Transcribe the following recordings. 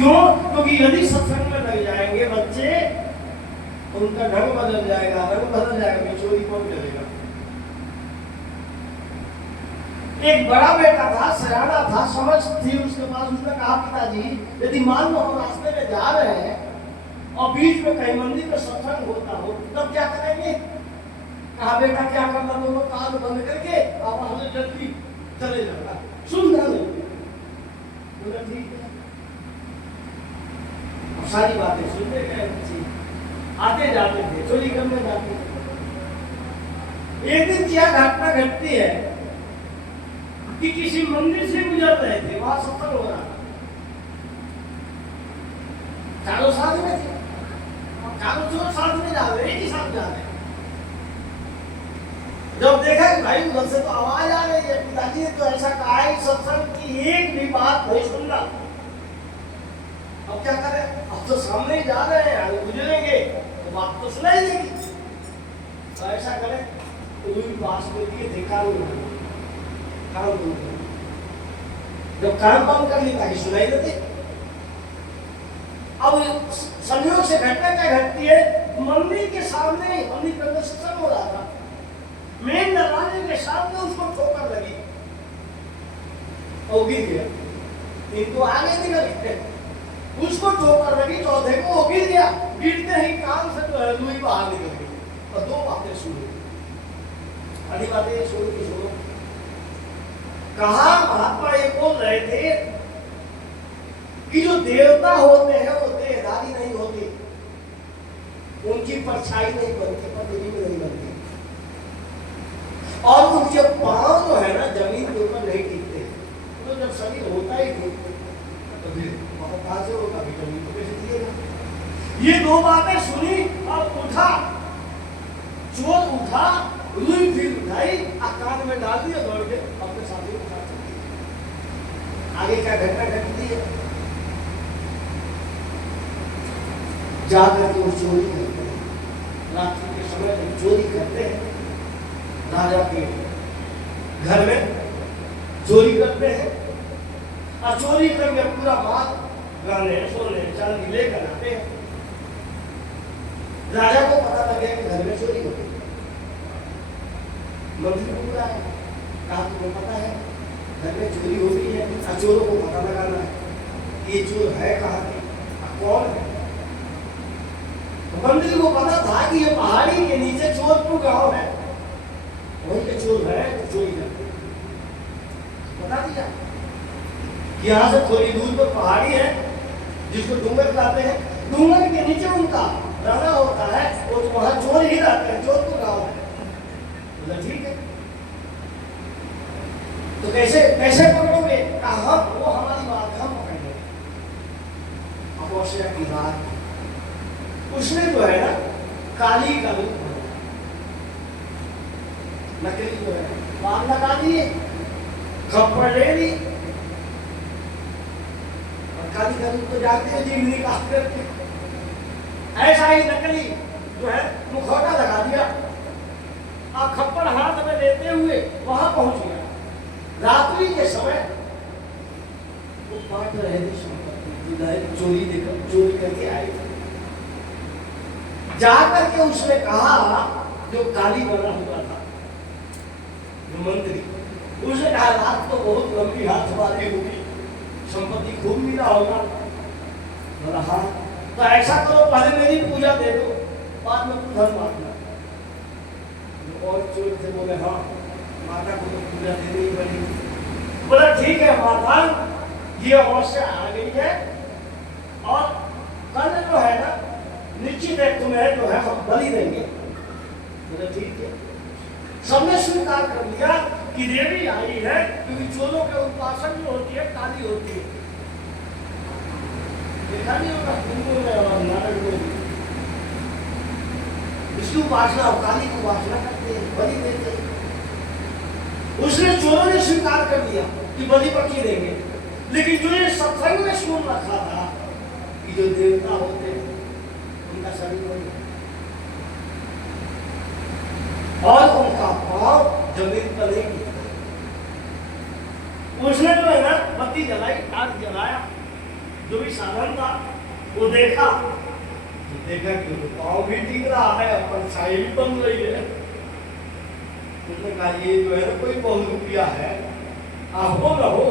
क्यों? क्योंकि यदि सत्संग में लग जाएंगे बच्चे, उनका ढंग बदल जाएगा, रंग बदल जाएगा, चोरी कौन करेगा? एक बड़ा बेटा था, सयाना था, समझ थी उसके पास। उसने कहा पिताजी यदि मान लो हम रास्ते में जा रहे हैं और बीच में कहीं मंदिर में सत्संग होता हो तब क्या करेंगे? कहा बेटा क्या करना, दोनों कान बंद करके आप हमसे जल्दी चले जाना, सुनना नहीं। बोला ठीक है। सारी बातें सुनते गए बच्चे, आते जाते थे, चोरी करने जाते थे। एक दिन क्या घटना घटती है कि किसी मंदिर से गुजर रहे थे, वहां सत्संग हो रहा था, चारों साथ में थे, चारों चोर साथ में जा रहे, एक ही साथ जा रहे। जब देखा कि भाई उधर से तो आवाज आ रही है, पिताजी ने तो ऐसा कहा है सत्संग की एक भी बात नहीं सुनना, अब क्या करें? अब तो सामने ही जा रहे हैं, आगे गुजरेंगे तो बात तो सुनाई देगी, तो ऐसा करें तो दूर पास में दिए देखा नहीं, काम बंद कर, जब काम बंद कर ली ताकि सुनाई देती। अब संयोग से घटना क्या घटती है, मंदिर के सामने ही, मंदिर के अंदर सत्संग हो रहा था, मेन दरवाजे के सामने उसको ठोकर लगी और गिर गया। इनको आगे निकल, उसको ठोकर लगी, चौथे को वो गिर गया। गिरते ही कान से तो लुई बाहर निकल गई। और दो बातें सुनी, पहली बातें ये सुनो कि सुनो, कहा महात्मा ये बोल रहे थे कि जो देवता होते हैं वो देहधारी नहीं होते, उनकी परछाई नहीं बनती, प्रतिबिंब नहीं बनती, और उनके पांव जो है ना जमीन के ऊपर नहीं टिकते। तो जब शरीर होता ही नहीं तो फिर कहां से होगा, भी जमीन तो कैसे दिएगा? ये दो बातें सुनी और उठा, चोर उठा, रुई फिर उठाई, कान में डाल दिया, दौड़ के अपने साथी को साथ चल दिया। आगे क्या घटना घटती है, जाकर के वो चोरी करते हैं, रात्रि के समय जब चोरी करते हैं, राजा के घर में चोरी करते हैं, और चोरी करके पूरा माल गहने सोने चांदी लेकर आते हैं। राजा को पता लग गया कि घर में चोरी हो गई, मंत्री को बुलाया, कहा तुम्हें पता है घर में चोरी हो गई है, और चोरों को पता लगाना है कि ये चोर है कहाँ के, कौन है। मंत्री को पता था कि ये पहाड़ी के नीचे चोरपुर गांव है, वहीं के चोर है, तो चोरी करते बता दिया कि यहाँ से थोड़ी दूर पर पहाड़ी है जिसको डूंगर कहते हैं, डूंगर के नीचे उनका रहना होता है, वो वहां चोर ही रहते हैं, चोर तो गाँव है। बोला ठीक है, तो कैसे कैसे पकड़ोगे? कहा वो हमारी बात हम पकड़ेंगे। अमावस्या की रात उसने जो है ना काली का रूप नकली जो है बाल लगा दिए, खप्पर ले ली, और काली का रूप तो जाते हैं जीव निकाल करके, ऐसा ही नकली जो है मुखौटा लगा दिया, और खप्पर हाथ में लेते हुए वहां पहुंच गया। रात्रि के समय वो बांट रहे थे संपत्ति, चोरी करके आए थे। जाकर के उसने कहा, जो काली बना हुआ था जो मंत्री, उसने कहा रात तो बहुत लंबी हाथ वाली होगी, संपत्ति खूब मिला होगा। बोला हाँ, तो ऐसा करो पहले मेरी पूजा दे दो, बाद में तू धन मांगना। और चोर थे बोले हाँ माता को तो पूजा देनी ही पड़ेगी। बोला ठीक है माता, ये अवश्य आ गई है, और कल जो है ना निश्चित है तुम्हें जो है हम बलि देंगे। बोले ठीक है। सबने स्वीकार कर लिया कि देवी आई है, क्योंकि चोरों के उपासन जो होती है काली होती है। देखा नहीं होगा हिंदू में और नारायण में इसकी उपासना और काली की उपासना करते हैं, बलि देते हैं। उसने चोरों ने स्वीकार कर लिया कि बलि पक्की देंगे, लेकिन जो ये सत्संग में सुन रखा था कि जो देवता होते हैं उनका शरीर नहीं और उनका पांव जमीन पर नहीं गिरता। उसने जो है ना बत्ती जलाई, आग जलाया, जो भी साधन था वो देखा तो देखा कि वो पाँव भी दिख रहा है और परछाई भी बन रही है। उसने कहा ये जो है ना कोई बहुरूपिया है, हो न हो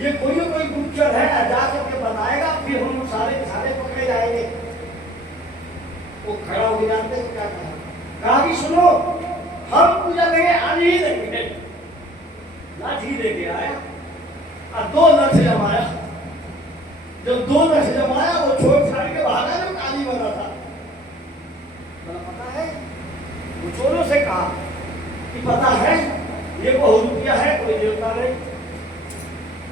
ये कोई ना कोई गुप्तचर है, जा करके बताएगा फिर हम सारे सारे पकड़े जाएंगे। वो खड़ा हो जानते क्या कहा कि सुनो हम पूजा देंगे, आज ही देंगे। लाठी लेके आया और 2 लठ जमाया। जब 2 लठ जमाया वो छोड़ छाड़ के भागा जो काली बना था। पता है वो चोरों से कहा कि पता है ये बहुरूपिया है, कोई देवता नहीं।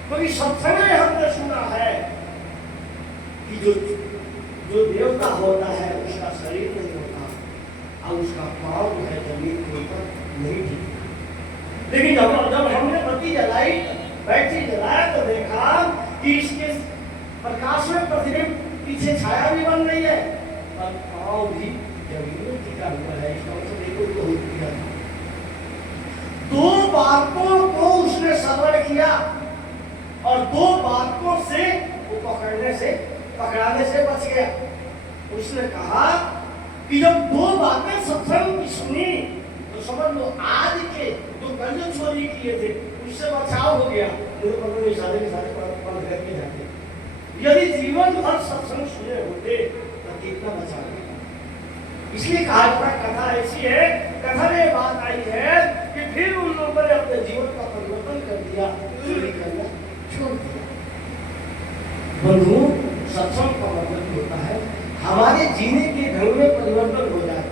क्योंकि सत्संग में हमने सुना है कि जो देवता होता है उसका शरीर नहीं होता और उसका पाँव जो है जमीन के ऊपर नहीं टिकता। लेकिन जब हमने बत्ती जलाई, बैटरी जलाया तो देखा कि इसके प्रकाश में प्रतिबिंब पीछे छाया भी बन रही है और पाँव भी जमीन में टिका हुआ है। इसका मतलब देखो बहुत किया 2 बातों को उसने श्रवण किया और 2 बातों से वो पकड़ाने से बच गया। उसने कहा कि जब 2 बातें सत्संग की सुनी तो समझ लो आज के जो कर्ज चोरी किए थे उससे बचाव हो गया। मेरे सारे के सारे पढ़ करके जाते। यदि जीवन भर सत्संग सुने होते तो कितना बचा गया। इसलिए कहा कथा ऐसी है, कथा में बात आई है कि फिर उन लोगों ने अपने जीवन का परिवर्तन कर दिया, चोरी करना छोड़ दिया। बंधु सत्संग का मतलब होता है हमारे जीने के ढंग में परिवर्तन हो जाए,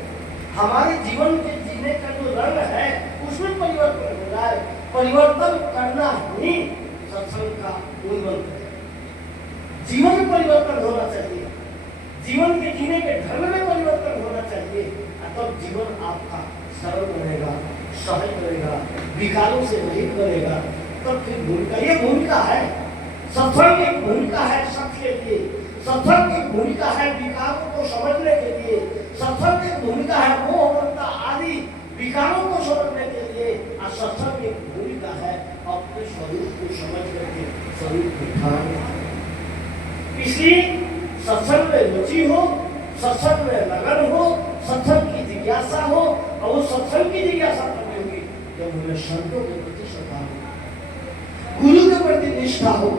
हमारे जीवन के जीने का जो रंग है उसमें परिवर्तन हो जाए। परिवर्तन करना ही सत्संग का मूल मंत्र है। जीवन में परिवर्तन होना चाहिए, जीवन के जीने के ढंग में परिवर्तन होना चाहिए, तब जीवन आपका सरल बनेगा, सहज बनेगा, विकारों से रहित बनेगा। तब फिर भूमिका, ये भूमिका है सत्संग की भूमिका है सत्य के लिए, सत्संग की भूमिका है विकारों को समझने के लिए, सत्संग की भूमिका है मोह ममता आदि विकारों को समझने के लिए, और सत्संग की भूमिका है अपने स्वरूप को समझ करके स्वरूप को ठान। इसलिए सत्संग में रुचि हो, सत्संग में लगन हो, सत्संग की जिज्ञासा हो, और वो सत्संग की जिज्ञासा करनी होगी जब हमें संतों के प्रति श्रद्धा हो, गुरु के प्रति निष्ठा हो,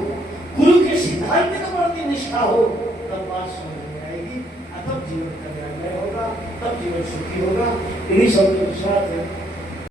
गुरु के सिद्धांत के प्रति निष्ठा हो, तब बात समझ में आएगी, तब जीवन कल्याणमय होगा, तब जीवन सुखी होगा। इन्हीं सब के विश्वास है।